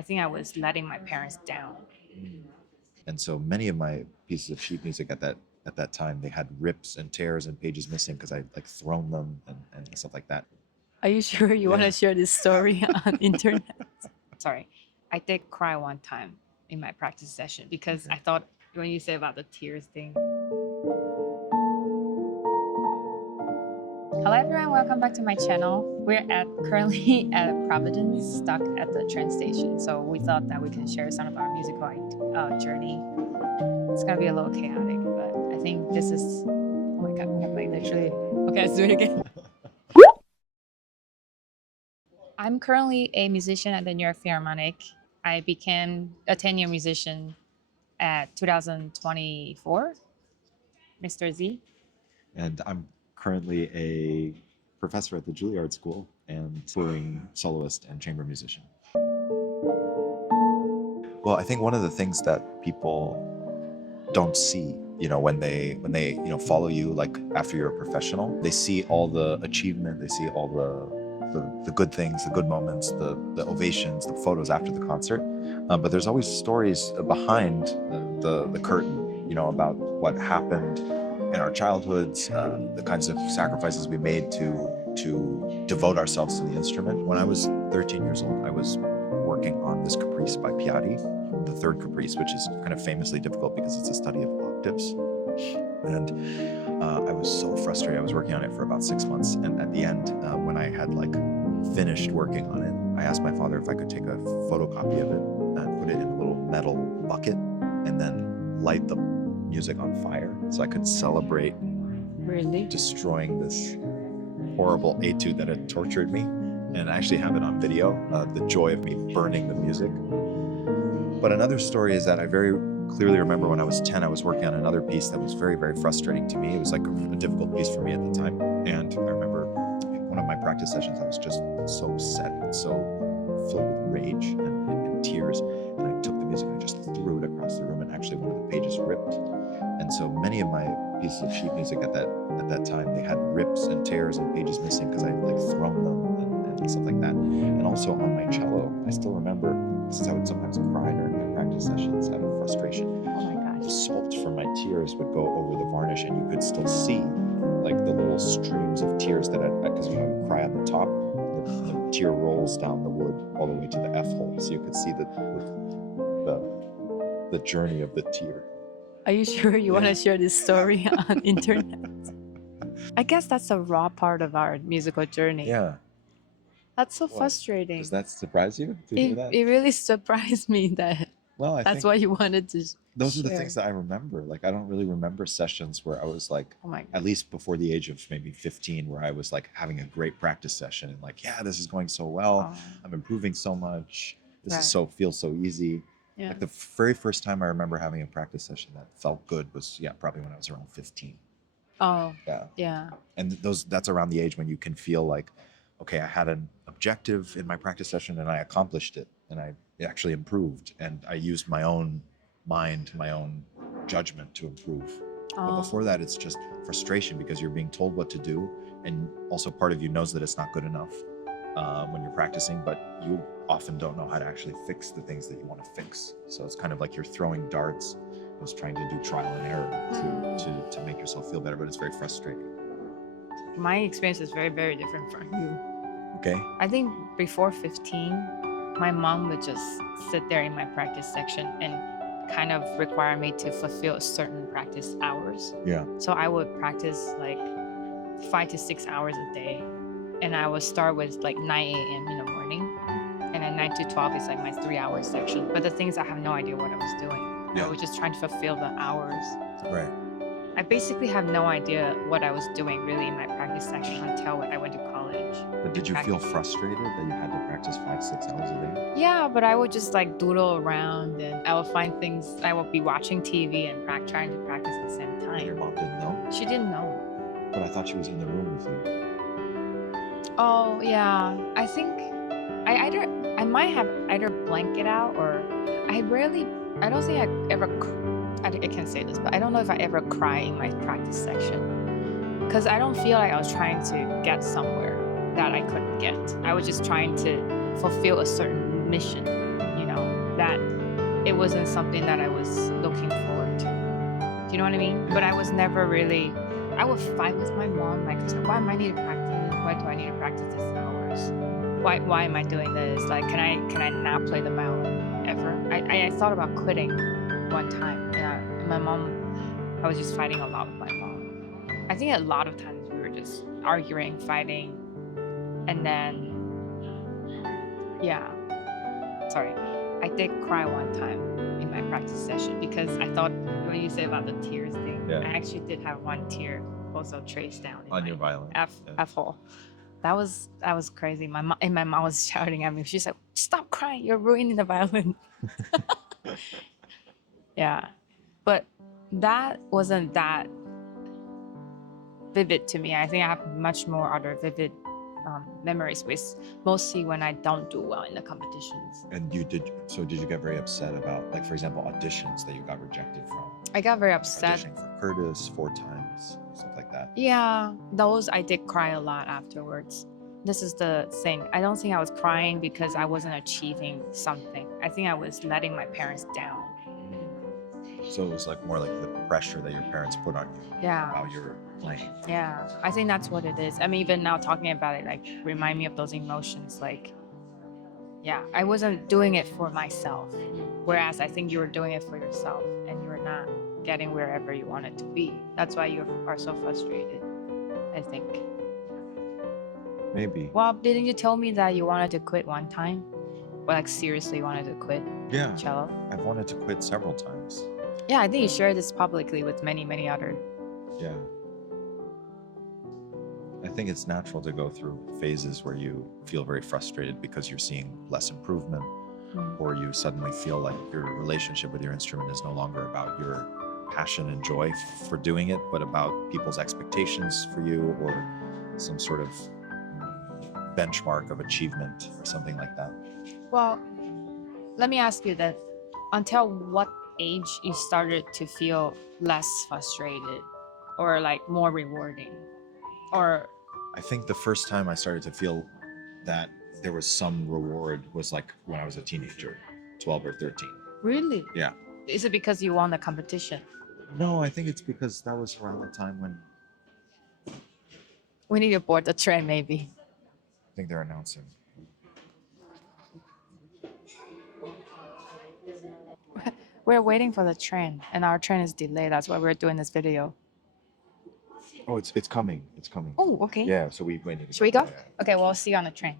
I think I was letting my parents down. And so many of my pieces of sheet music at that time, they had rips and tears and pages missing because I like thrown them and stuff like that. Are you sure you want to share this story on internet? Sorry, I did cry one time in my practice session because I thought when you say about the tears thing. Hello everyone, welcome back to my channel. We're currently at Providence, stuck at the train station. So we thought that we can share some of our musical journey. It's gonna be a little chaotic, but I think this is, oh my God, we have like literally, okay, let's do it again. I'm currently a musician at the New York Philharmonic. I became a 10-year musician at 2024, Mr. Z. And I'm currently a professor at the Juilliard School and touring soloist and chamber musician. Well, I think one of the things that people don't see, when they follow you, like after you're a professional, they see all the achievement, they see all the good things, the good moments, the ovations, the photos after the concert. But there's always stories behind the curtain, about what happened in our childhoods, the kinds of sacrifices we made to devote ourselves to the instrument. When I was 13 years old, I was working on this caprice by Piatti, the third caprice, which is kind of famously difficult because it's a study of octaves. And I was so frustrated. I was working on it for about 6 months. And at the end, when I had finished working on it, I asked my father if I could take a photocopy of it and put it in a little metal bucket and then light the music on fire so I could celebrate destroying this horrible etude that had tortured me. And I actually have it on video, the joy of me burning the music. But another story is that I very clearly remember when I was 10, I was working on another piece that was very, very frustrating to me. It was like a difficult piece for me at the time. And I remember one of my practice sessions, I was just so upset and so filled with rage and tears. And I took the music and I just threw it across the room, and actually one of the pages ripped. And so many of my pieces of sheet music at that time, they had rips and tears and pages missing because I thrown them and stuff like that. And also on my cello, I still remember, since I would sometimes cry during my practice sessions out of frustration. Oh my gosh. Salt from my tears would go over the varnish, and you could still see the little streams of tears that because I would cry on the top, the tear rolls down the wood all the way to the F hole, so you could see the journey of the tear. Are you sure you want to share this story on internet? I guess that's the raw part of our musical journey. Yeah. That's so frustrating. Does that surprise you to hear that? It really surprised me that I that's what you wanted to those share. Are the things that I remember. I don't really remember sessions where I was at least before the age of maybe 15, where I was having a great practice session and yeah, this is going so well. I'm improving so much. This feels so easy. Yeah. The very first time I remember having a practice session that felt good was probably when I was around 15. Oh. Yeah. Yeah. And that's around the age when you can feel okay, I had an objective in my practice session and I accomplished it, and I actually improved, and I used my own mind, my own judgment to improve. But before that, it's just frustration because you're being told what to do, and also part of you knows that it's not good enough when you're practicing, but you often don't know how to actually fix the things that you want to fix. So it's kind of like you're throwing darts. I was trying to do trial and error to make yourself feel better, but it's very frustrating. My experience is very, very different from you. Okay. I think before 15, my mom would just sit there in my practice section and kind of require me to fulfill certain practice hours. Yeah. So I would practice 5 to 6 hours a day. And I would start with 9 a.m. in the morning. And then 9 to 12 is my 3-hour section. But the thing is, I have no idea what I was doing. Yeah. I was just trying to fulfill the hours. Right. I basically have no idea what I was doing really in my practice section until I went to college. But did you feel frustrated that you had to practice 5-6 hours a day? Yeah, but I would just doodle around, and I would find things. I would be watching TV and trying to practice at the same time. And your mom didn't know? She didn't know. But I thought she was in the room with you. Oh yeah, I think I might have either blanked it out, or I don't think I ever. I can't say this, but I don't know if I ever cry in my practice section, because I don't feel like I was trying to get somewhere that I couldn't get. I was just trying to fulfill a certain mission, wasn't something that I was looking forward to. Do you know what I mean? But I was never really. I would fight with my mom, like, why am I need to practice? Why do I need to practice this hours? Why am I doing this? Like, can I not play the violin ever? I thought about quitting one time, and my mom, I was just fighting a lot with my mom. I think a lot of times we were just arguing, fighting, and then, yeah, sorry, I did cry one time in my practice session because I thought when you say about the tears thing, Yeah. I actually did have one tear also traced down in On my your violin. F hole. That was crazy. My mom was shouting at me. She's like, "Stop crying! You're ruining the violin." Yeah, but that wasn't that vivid to me. I think I have much more other vivid memories with mostly when I don't do well in the competitions. And did you get very upset about, like, for example, auditions that you got rejected from? I got very upset. Auditioning for Curtis 4 times, stuff like that. Yeah, those I did cry a lot afterwards. This is the thing. I don't think I was crying because I wasn't achieving something. I think I was letting my parents down. So it was like more like the pressure that your parents put on you Yeah. while you're playing. Yeah, I think that's what it is. I mean, even now talking about it, like, remind me of those emotions. Like, yeah, I wasn't doing it for myself. Whereas I think you were doing it for yourself and you were not getting wherever you wanted to be. That's why you are so frustrated, I think. Maybe. Well, didn't you tell me that you wanted to quit one time? Or like seriously wanted to quit Yeah. cello? I've wanted to quit several times. Yeah, I think you shared this publicly with many, many other. Yeah. I think it's natural to go through phases where you feel very frustrated because you're seeing less improvement, or you suddenly feel like your relationship with your instrument is no longer about your passion and joy for doing it, but about people's expectations for you, or some sort of benchmark of achievement or something like that. Well, let me ask you that. Until what age you started to feel less frustrated or like more rewarding? Or I think the first time I started to feel that there was some reward was like when I was a teenager, 12 or 13. really? Yeah. Is it because you won the competition? No, I think it's because that was around the time when We need to board the train, maybe. I think they're announcing. We're waiting for the train, and our train is delayed. That's why we're doing this video. Oh, it's coming. It's coming. Oh, okay. Yeah, so we waited. Should we go? Yeah. Okay, well, see you on the train.